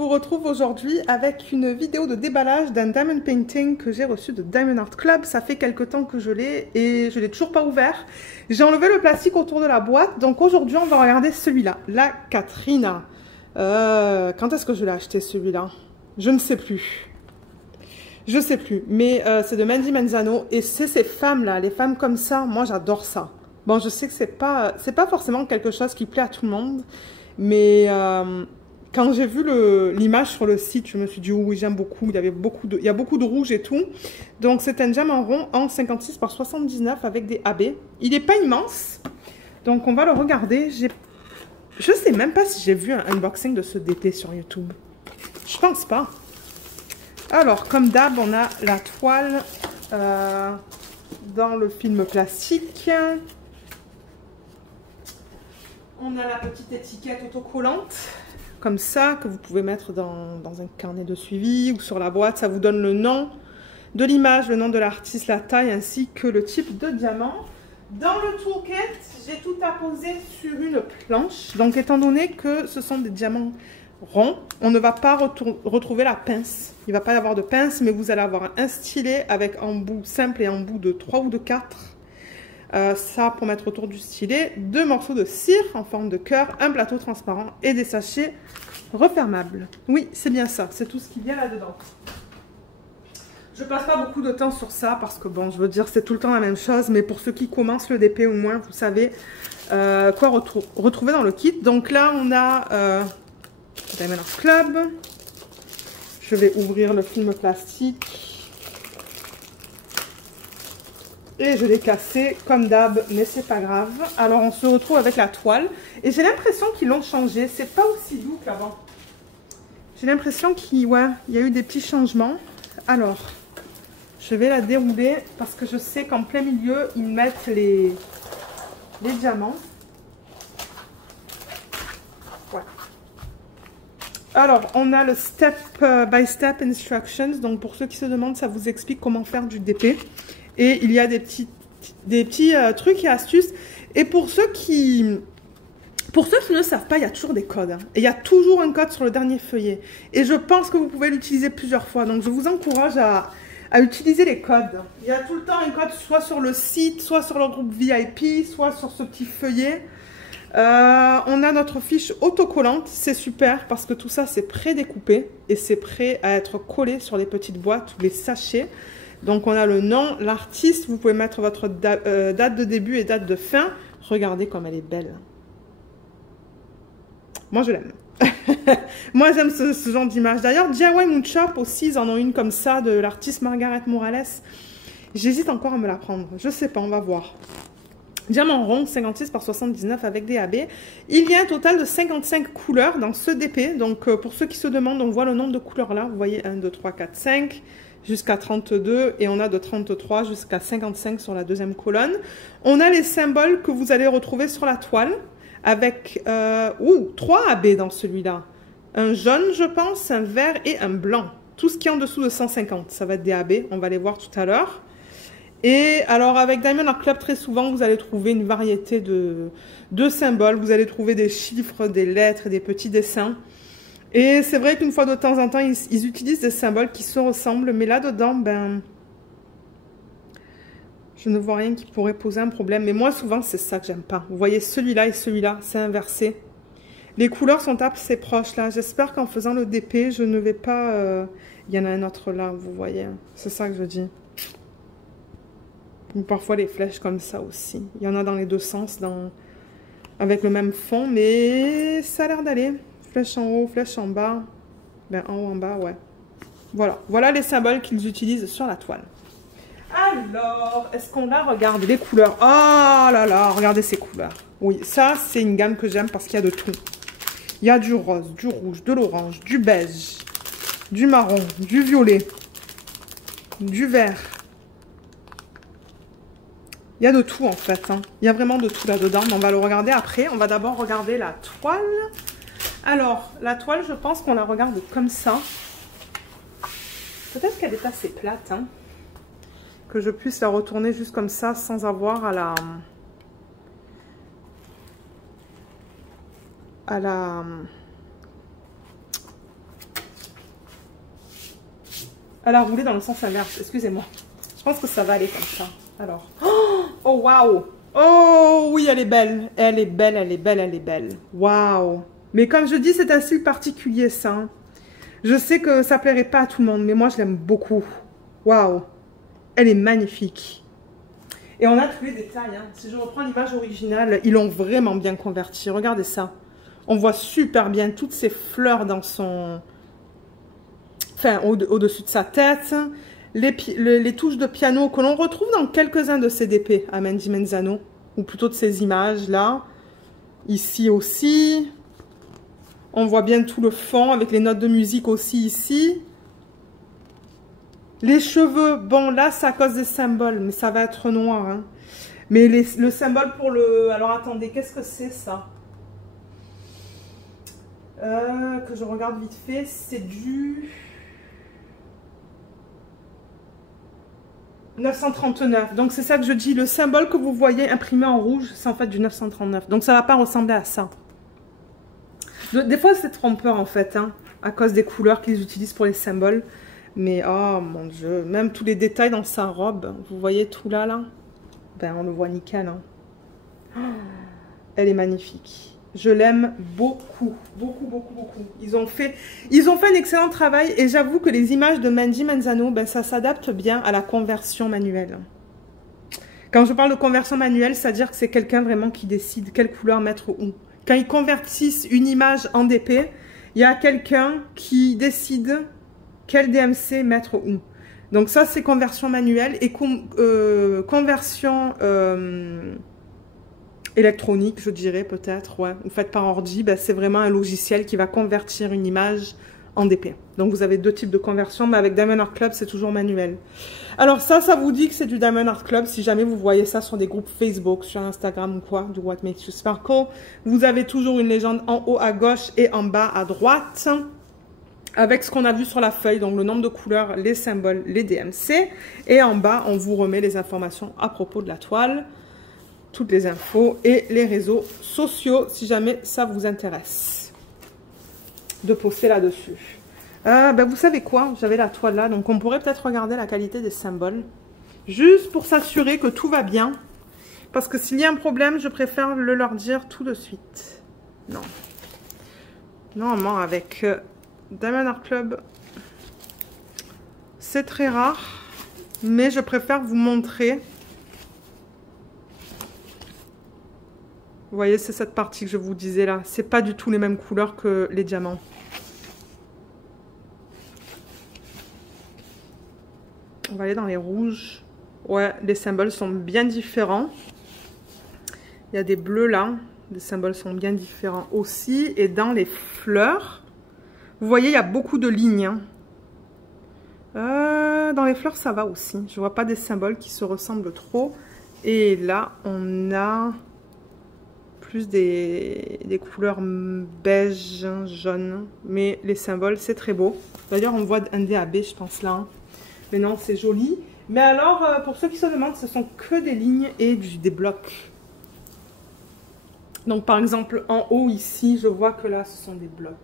vous retrouve aujourd'hui avec une vidéo de déballage d'un diamond painting que j'ai reçu de Diamond Art Club. Ça fait quelques temps que je l'ai et je ne l'ai toujours pas ouvert. J'ai enlevé le plastique autour de la boîte. Donc aujourd'hui, on va regarder celui-là, la Katrina. Quand est-ce que je l'ai acheté celui-là? Je ne sais plus. Je sais plus. Mais c'est de Mandy Menzano et c'est ces femmes-là, les femmes comme ça. Moi, j'adore ça. Bon, je sais que c'est pas forcément quelque chose qui plaît à tout le monde. Mais quand j'ai vu l'image sur le site, je me suis dit oui, j'aime beaucoup. Il y a beaucoup de rouge et tout. Donc c'est un diamant rond en 56 par 79 avec des AB. Il n'est pas immense. Donc on va le regarder. Je sais même pas si j'ai vu un unboxing de ce DP sur YouTube. Je pense pas. Alors comme d'hab, on a la toile dans le film plastique. On a la petite étiquette autocollante, comme ça, que vous pouvez mettre dans un carnet de suivi ou sur la boîte. Ça vous donne le nom de l'image, le nom de l'artiste, la taille, ainsi que le type de diamant. Dans le toolkit, j'ai tout apposé sur une planche. Donc, étant donné que ce sont des diamants ronds, on ne va pas retrouver la pince. Il ne va pas y avoir de pince, mais vous allez avoir un stylet avec un bout simple et un bout de 3 ou de 4. Ça pour mettre autour du stylet, 2 morceaux de cire en forme de cœur, un plateau transparent et des sachets refermables. Oui, c'est bien ça, c'est tout ce qu'il y a là-dedans. Je passe pas beaucoup de temps sur ça parce que bon, je veux dire, c'est tout le temps la même chose, mais pour ceux qui commencent le DP au moins, vous savez quoi retrouver dans le kit. Donc là, on a Diamond Art Club. Je vais ouvrir le film plastique. Et je l'ai cassé comme d'hab, mais c'est pas grave. Alors on se retrouve avec la toile. Et j'ai l'impression qu'ils l'ont changé. C'est pas aussi doux qu'avant. J'ai l'impression qu'il y a eu des petits changements. Alors, je vais la dérouler parce que je sais qu'en plein milieu, ils mettent les diamants. Ouais. Alors, on a le step by step instructions. Donc pour ceux qui se demandent, ça vous explique comment faire du DP. Et il y a des petits trucs et astuces. Et pour ceux qui ne savent pas, il y a toujours des codes. Hein. Et il y a toujours un code sur le dernier feuillet. Et je pense que vous pouvez l'utiliser plusieurs fois. Donc je vous encourage à utiliser les codes. Il y a tout le temps un code soit sur le site, soit sur le groupe VIP, soit sur ce petit feuillet. On a notre fiche autocollante. C'est super parce que tout ça, c'est pré-découpé. Et c'est prêt à être collé sur les petites boîtes ou les sachets. Donc, on a le nom, l'artiste. Vous pouvez mettre votre date de début et date de fin. Regardez comme elle est belle. Moi, je l'aime. Moi, j'aime ce genre d'image. D'ailleurs, DIY Moon Shop aussi, ils en ont une comme ça de l'artiste Margaret Morales. J'hésite encore à me la prendre. Je sais pas, on va voir. Diamant rond, 56 par 79 avec des AB. Il y a un total de 55 couleurs dans ce DP. Donc, pour ceux qui se demandent, on voit le nombre de couleurs là. Vous voyez, 1, 2, 3, 4, 5... jusqu'à 32 et on a de 33 jusqu'à 55 sur la deuxième colonne. On a les symboles que vous allez retrouver sur la toile avec 3 AB dans celui-là. Un jaune, je pense, un vert et un blanc. Tout ce qui est en dessous de 150, ça va être des AB. On va les voir tout à l'heure. Et alors avec Diamond Art Club, très souvent, vous allez trouver une variété de symboles. Vous allez trouver des chiffres, des lettres, des petits dessins. Et c'est vrai qu'une fois de temps en temps, ils utilisent des symboles qui se ressemblent. Mais là-dedans, ben, je ne vois rien qui pourrait poser un problème. Mais moi, souvent, c'est ça que j'aime pas. Vous voyez, celui-là et celui-là, c'est inversé. Les couleurs sont assez proches, là. J'espère qu'en faisant le DP, je ne vais pas... Il y en a un autre là, vous voyez. C'est ça que je dis. Ou parfois, les flèches comme ça aussi. Il y en a dans les deux sens, avec le même fond. Mais ça a l'air d'aller. Flèche en haut, flèche en bas. Ben, en haut, en bas, ouais. Voilà. Voilà les symboles qu'ils utilisent sur la toile. Alors, est-ce qu'on la regarde les couleurs? Oh là là, regardez ces couleurs. Oui, ça, c'est une gamme que j'aime parce qu'il y a de tout. Il y a du rose, du rouge, de l'orange, du beige, du marron, du violet, du vert. Il y a de tout, en fait. Hein. Il y a vraiment de tout là-dedans. On va le regarder après. On va d'abord regarder la toile. Alors, la toile, je pense qu'on la regarde comme ça. Peut-être qu'elle est assez plate, hein, que je puisse la retourner juste comme ça, sans avoir à Elle a roulé dans le sens inverse, excusez-moi. Je pense que ça va aller comme ça. Alors. Oh, waouh! Oh, oui, elle est belle. Elle est belle, elle est belle, elle est belle. Waouh! Mais comme je dis, c'est un style particulier, ça. Hein. Je sais que ça plairait pas à tout le monde, mais moi, je l'aime beaucoup. Waouh! Elle est magnifique. Et on a tous les détails. Hein. Si je reprends l'image originale, ils l'ont vraiment bien converti. Regardez ça. On voit super bien toutes ces fleurs dans son... Enfin, au-dessus de sa tête. Les touches de piano que l'on retrouve dans quelques-uns de ses DP à Mandy Menzano. Ou plutôt de ces images-là. Ici aussi. On voit bien tout le fond avec les notes de musique aussi ici. Les cheveux, bon là c'est à cause des symboles, mais ça va être noir. Hein. Mais le symbole pour le... Alors attendez, qu'est-ce que c'est ça? Que je regarde vite fait, c'est du 939. Donc c'est ça que je dis, le symbole que vous voyez imprimé en rouge, c'est en fait du 939. Donc ça ne va pas ressembler à ça. Des fois c'est trompeur en fait, hein, à cause des couleurs qu'ils utilisent pour les symboles. Mais oh mon Dieu, même tous les détails dans sa robe, vous voyez tout là, là? Ben on le voit nickel. Hein. Oh, elle est magnifique. Je l'aime beaucoup, beaucoup, beaucoup, beaucoup. Ils ont fait un excellent travail et j'avoue que les images de Mandy Menzano, ben ça s'adapte bien à la conversion manuelle. Quand je parle de conversion manuelle, c'est-à-dire que c'est quelqu'un vraiment qui décide quelle couleur mettre où. Quand ils convertissent une image en DP, il y a quelqu'un qui décide quel DMC mettre où. Donc ça, c'est conversion manuelle et conversion électronique, je dirais peut-être. Ouais. Vous faites par ordi, ben, c'est vraiment un logiciel qui va convertir une image en DP. Donc vous avez deux types de conversion, mais avec Diamond Art Club, c'est toujours manuel. Alors ça vous dit que c'est du Diamond Art Club. Si jamais vous voyez ça sur des groupes Facebook, sur Instagram ou quoi, du What Makes You Sparkle, vous avez toujours une légende en haut à gauche et en bas à droite. Avec ce qu'on a vu sur la feuille, donc le nombre de couleurs, les symboles, les DMC. Et en bas, on vous remet les informations à propos de la toile, toutes les infos et les réseaux sociaux, si jamais ça vous intéresse de poster là-dessus. Ben vous savez quoi, j'avais la toile là, donc on pourrait peut-être regarder la qualité des symboles, juste pour s'assurer que tout va bien. Parce que s'il y a un problème, je préfère le leur dire tout de suite. Non. Normalement, avec... Diamond Art Club, c'est très rare, mais je préfère vous montrer. Vous voyez, c'est cette partie que je vous disais là. C'est pas du tout les mêmes couleurs que les diamants. On va aller dans les rouges. Ouais, les symboles sont bien différents. Il y a des bleus là. Les symboles sont bien différents aussi. Et dans les fleurs... Vous voyez, il y a beaucoup de lignes. Dans les fleurs, ça va aussi. Je ne vois pas des symboles qui se ressemblent trop. Et là, on a plus des couleurs beige, jaune. Mais les symboles, c'est très beau. D'ailleurs, on voit un DAB, je pense, là. Mais non, c'est joli. Mais alors, pour ceux qui se demandent, ce sont que des lignes et des blocs. Donc, par exemple, en haut, ici, je vois que là, ce sont des blocs.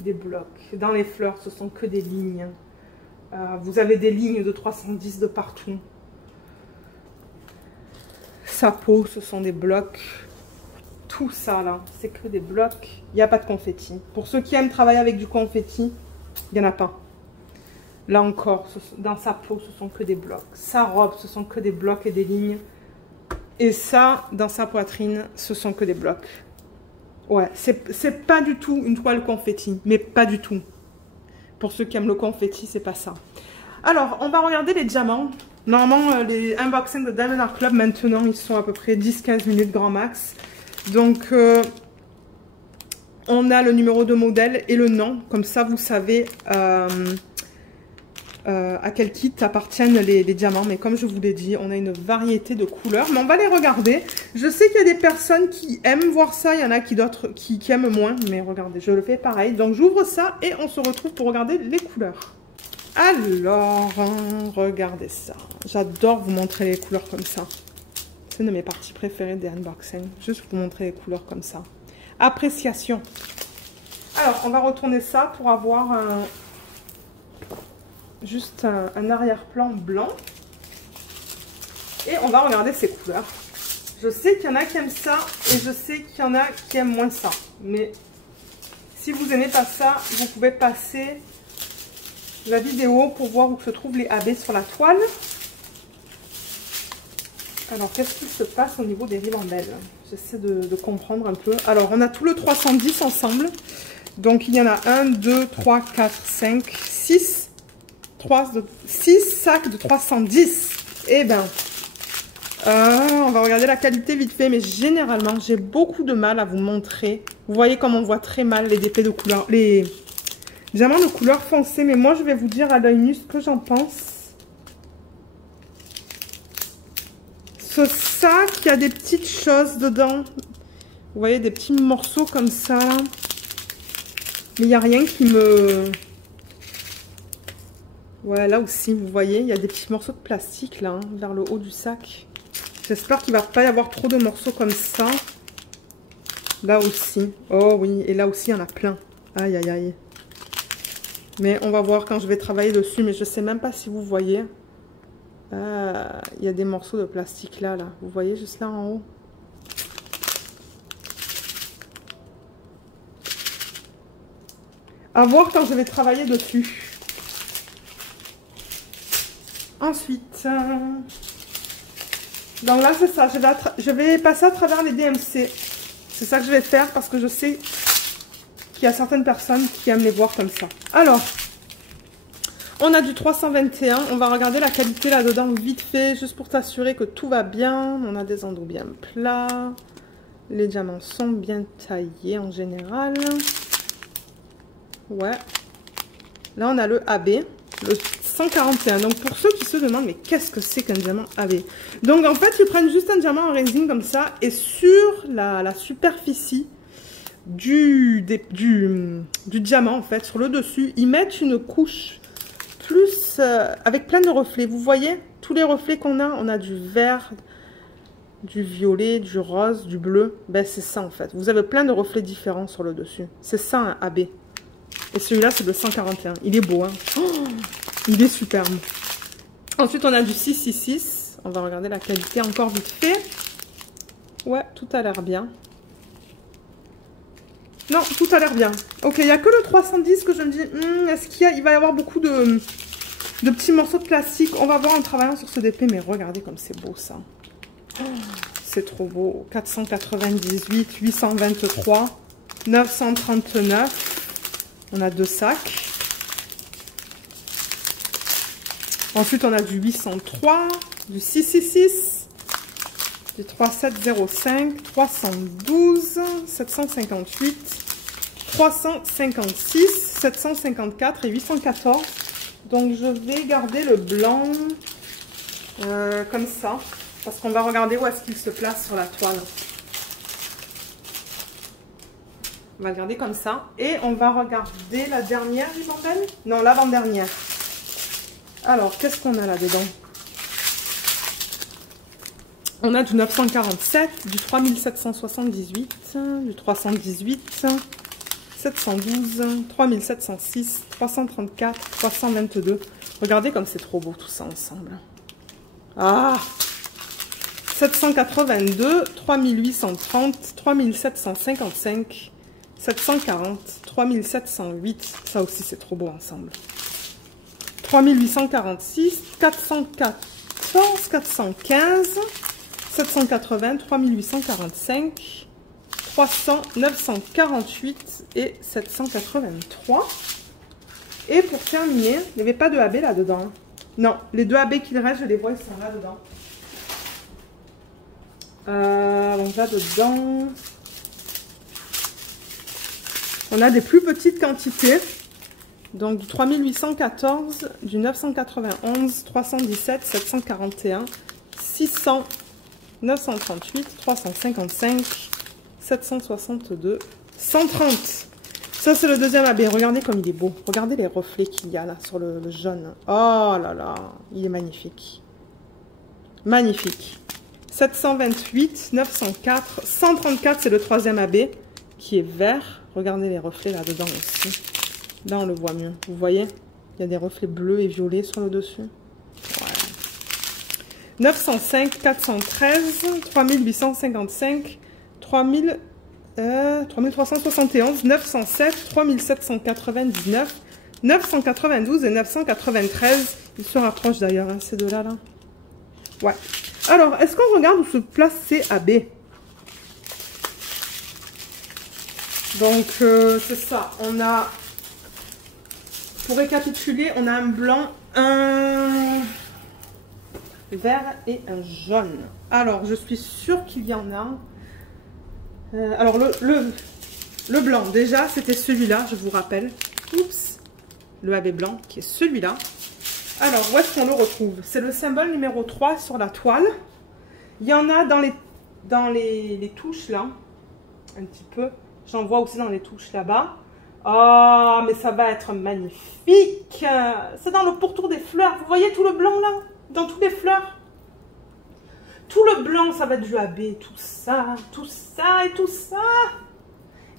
Des blocs. Dans les fleurs, ce sont que des lignes. Vous avez des lignes de 310 de partout. Sa peau, ce sont des blocs. Tout ça, là, c'est que des blocs. Il n'y a pas de confetti. Pour ceux qui aiment travailler avec du confetti, il n'y en a pas. Là encore, dans sa peau, ce sont que des blocs. Sa robe, ce sont que des blocs et des lignes. Et ça, dans sa poitrine, ce sont que des blocs. Ouais, c'est pas du tout une toile confetti, mais pas du tout. Pour ceux qui aiment le confetti, c'est pas ça. Alors, on va regarder les diamants. Normalement, les unboxings de Diamond Art Club, maintenant, ils sont à peu près 10-15 minutes grand max. Donc, on a le numéro de modèle et le nom. Comme ça, vous savez à quel kit appartiennent les diamants. Mais comme je vous l'ai dit, on a une variété de couleurs. Mais on va les regarder. Je sais qu'il y a des personnes qui aiment voir ça. Il y en a d'autres qui aiment moins. Mais regardez, je le fais pareil. Donc j'ouvre ça et on se retrouve pour regarder les couleurs. Alors, regardez ça. J'adore vous montrer les couleurs comme ça. C'est une de mes parties préférées des unboxings. Juste vous montrer les couleurs comme ça. Appréciation. Alors, on va retourner ça pour avoir juste un arrière-plan blanc. Et on va regarder ces couleurs. Je sais qu'il y en a qui aiment ça et je sais qu'il y en a qui aiment moins ça. Mais si vous n'aimez pas ça, vous pouvez passer la vidéo pour voir où se trouvent les AB sur la toile. Alors, qu'est-ce qu'il se passe au niveau des ribambelles? J'essaie de comprendre un peu. Alors, on a tout le 310 ensemble. Donc, il y en a 1, 2, 3, 4, 5, 6. 6 sacs de 310. Eh bien, on va regarder la qualité vite fait. Mais généralement, j'ai beaucoup de mal à vous montrer. Vous voyez comme on voit très mal les DP de couleur. Les diamants de couleur foncée. Mais moi, je vais vous dire à l'œil nu ce que j'en pense. Ce sac, il y a des petites choses dedans. Vous voyez, des petits morceaux comme ça. Mais il n'y a rien qui me... Ouais, là aussi, vous voyez, il y a des petits morceaux de plastique, là, hein, vers le haut du sac. J'espère qu'il ne va pas y avoir trop de morceaux comme ça. Là aussi. Oh oui, et là aussi, il y en a plein. Aïe, aïe, aïe. Mais on va voir quand je vais travailler dessus. Mais je ne sais même pas si vous voyez. Il y a des morceaux de plastique là. Vous voyez, juste là en haut. À voir quand je vais travailler dessus. Ensuite, donc là c'est ça, je vais passer à travers les DMC. C'est ça que je vais faire parce que je sais qu'il y a certaines personnes qui aiment les voir comme ça. Alors, on a du 321, on va regarder la qualité là-dedans vite fait, juste pour t'assurer que tout va bien. On a des endroits bien plats, les diamants sont bien taillés en général. Ouais, là on a le AB, le 141. Donc pour ceux qui se demandent, mais qu'est-ce que c'est qu'un diamant AB? Donc en fait, ils prennent juste un diamant en résine comme ça, et sur la superficie du diamant, en fait, sur le dessus, ils mettent une couche plus avec plein de reflets. Vous voyez tous les reflets qu'on a? On a du vert, du violet, du rose, du bleu. Ben c'est ça en fait. Vous avez plein de reflets différents sur le dessus. C'est ça un AB. Et celui-là c'est le 141. Il est beau, hein? Oh, il est superbe. Ensuite on a du 666. On va regarder la qualité encore vite fait. Ouais, tout a l'air bien. Non, tout a l'air bien. Ok, il n'y a que le 310 que je me dis, est-ce qu'il va y avoir beaucoup de petits morceaux de plastique? On va voir en travaillant sur ce DP, mais regardez comme c'est beau ça. Oh, c'est trop beau. 498, 823, 939. On a deux sacs. Ensuite, on a du 803, du 666. Du 3705, 312, 758, 356, 754 et 814. Donc je vais garder le blanc comme ça, parce qu'on va regarder où est-ce qu'il se place sur la toile. On va le garder comme ça. Et on va regarder la dernière ribambelle. Non, l'avant-dernière. Alors, qu'est-ce qu'on a là-dedans? On a du 947, du 3778, du 318, 712, 3706, 334, 322. Regardez comme c'est trop beau tout ça ensemble. Ah! 782, 3830, 3755, 740, 3708. Ça aussi c'est trop beau ensemble. 3846, 414, 415... 780, 3845, 300, 948 et 783. Et pour terminer, il n'y avait pas de AB là-dedans. Non, les deux AB qu'il reste, je les vois, ils sont là-dedans. Donc là-dedans, on a des plus petites quantités. Donc du 3814, du 991, 317, 741, 600, 938, 355, 762, 130. Ça, c'est le deuxième AB. Regardez comme il est beau. Regardez les reflets qu'il y a là sur le jaune. Oh là là, il est magnifique. Magnifique. 728, 904, 134, c'est le troisième AB qui est vert. Regardez les reflets là-dedans aussi. Là, on le voit mieux. Vous voyez? Il y a des reflets bleus et violets sur le dessus. Ouais. 905, 413, 3855, 3371, 907, 3799, 992 et 993. Ils se rapprochent d'ailleurs, hein, ces deux-là. Là. Ouais. Alors, est-ce qu'on regarde où se place CAB? Donc, c'est ça. On a, pour récapituler, on a un blanc, un vert et un jaune. Alors, je suis sûre qu'il y en a. Alors, le blanc, déjà, c'était celui-là, je vous rappelle. Oups. Le AB blanc, qui est celui-là. Alors, où est-ce qu'on le retrouve? C'est le symbole numéro 3 sur la toile. Il y en a dans les touches, là. Un petit peu. J'en vois aussi dans les touches là-bas. Oh, mais ça va être magnifique. C'est dans le pourtour des fleurs. Vous voyez tout le blanc là? Dans toutes les fleurs. Tout le blanc, ça va être du AB. Tout ça et tout ça.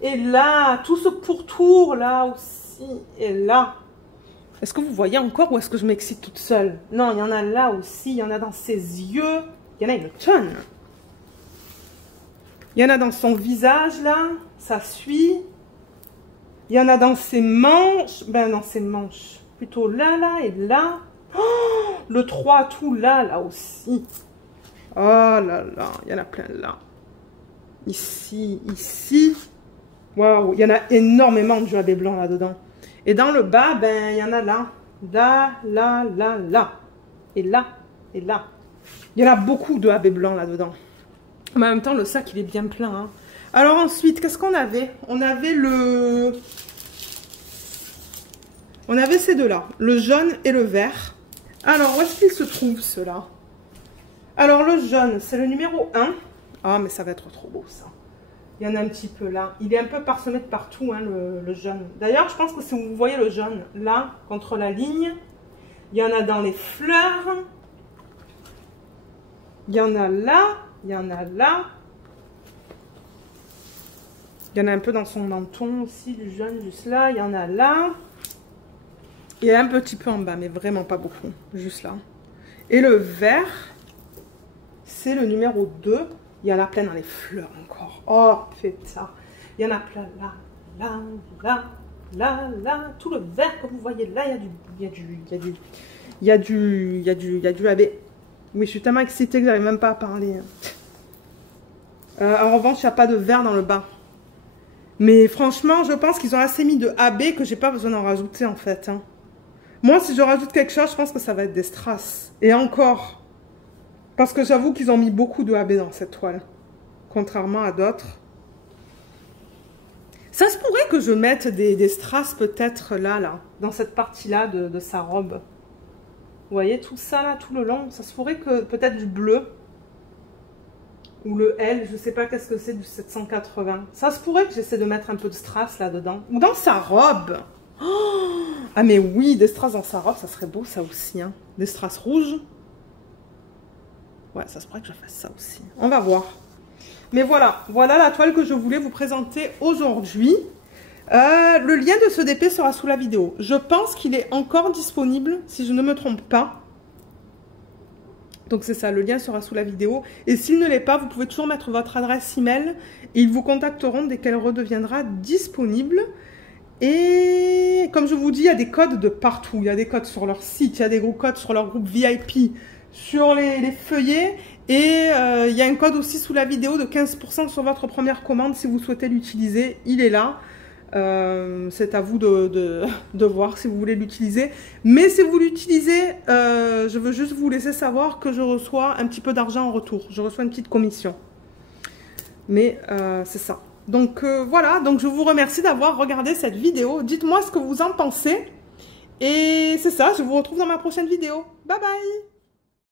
Et là, tout ce pourtour là aussi. Et là. Est-ce que vous voyez encore ou est-ce que je m'excite toute seule? Non, il y en a là aussi. Il y en a dans ses yeux. Il y en a une tonne. Il y en a dans son visage là. Ça suit. Il y en a dans ses manches. Ben, dans ses manches. Plutôt là, là et là. Oh, le 3, tout là, là aussi. Oh là là. Il y en a plein là. Ici, ici. Waouh. Il y en a énormément du AB blanc là-dedans. Et dans le bas, ben, il y en a là. Là, là, là, là. Et là, et là. Il y en a beaucoup de AB blanc là-dedans. Mais en même temps, le sac, il est bien plein. Hein. Alors ensuite, qu'est-ce qu'on avait? On avait ces deux-là, le jaune et le vert. Alors, où est-ce qu'ils se trouvent, ceux-là? Alors, le jaune, c'est le numéro 1. Ah, mais ça va être trop beau, ça. Il y en a un petit peu là. Il est un peu parsemé de partout, hein, le jaune. D'ailleurs, je pense que si vous voyez le jaune, là, contre la ligne, il y en a dans les fleurs. Il y en a là. Il y en a là. Il y en a un peu dans son menton aussi, du jaune, juste là. Il y en a là. Et un petit peu en bas, mais vraiment pas beaucoup. Juste là. Et le vert, c'est le numéro 2. Il y en a plein dans les fleurs encore. Oh, pétard. Il y en a plein là, là, là, là, là. Tout le vert que vous voyez là, il y a du AB. Oui, je suis tellement excitée que j'arrive même pas à parler. En revanche, il n'y a pas de vert dans le bas. Mais franchement, je pense qu'ils ont assez mis de AB que j'ai pas besoin d'en rajouter en fait. Hein. Moi, si je rajoute quelque chose, je pense que ça va être des strass. Et encore. Parce que j'avoue qu'ils ont mis beaucoup de AB dans cette toile. Contrairement à d'autres. Ça se pourrait que je mette des strass peut-être là, dans cette partie-là de sa robe. Vous voyez, tout ça là, tout le long. Ça se pourrait que peut-être du bleu. Ou le L, je sais pas qu'est-ce que c'est, du 780. Ça se pourrait que j'essaie de mettre un peu de strass là-dedans. Ou dans sa robe. Oh, ah mais oui, des strass dans sa robe, ça serait beau ça aussi. Hein. Des strass rouges. Ouais, ça se pourrait que je fasse ça aussi. On va voir. Mais voilà, voilà la toile que je voulais vous présenter aujourd'hui. Le lien de ce DP sera sous la vidéo. Je pense qu'il est encore disponible, si je ne me trompe pas. Donc c'est ça, le lien sera sous la vidéo. Et s'il ne l'est pas, vous pouvez toujours mettre votre adresse email et ils vous contacteront dès qu'elle redeviendra disponible. Et comme je vous dis, il y a des codes de partout. Il y a des codes sur leur site, il y a des gros codes sur leur groupe VIP, sur les feuillets. Et il y a un code aussi sous la vidéo de 15% sur votre première commande si vous souhaitez l'utiliser. Il est là. C'est à vous de voir si vous voulez l'utiliser. Mais si vous l'utilisez, je veux juste vous laisser savoir que je reçois un petit peu d'argent en retour. Je reçois une petite commission. Mais c'est ça. Donc voilà, donc je vous remercie d'avoir regardé cette vidéo. Dites-moi ce que vous en pensez. Et c'est ça, je vous retrouve dans ma prochaine vidéo. Bye bye!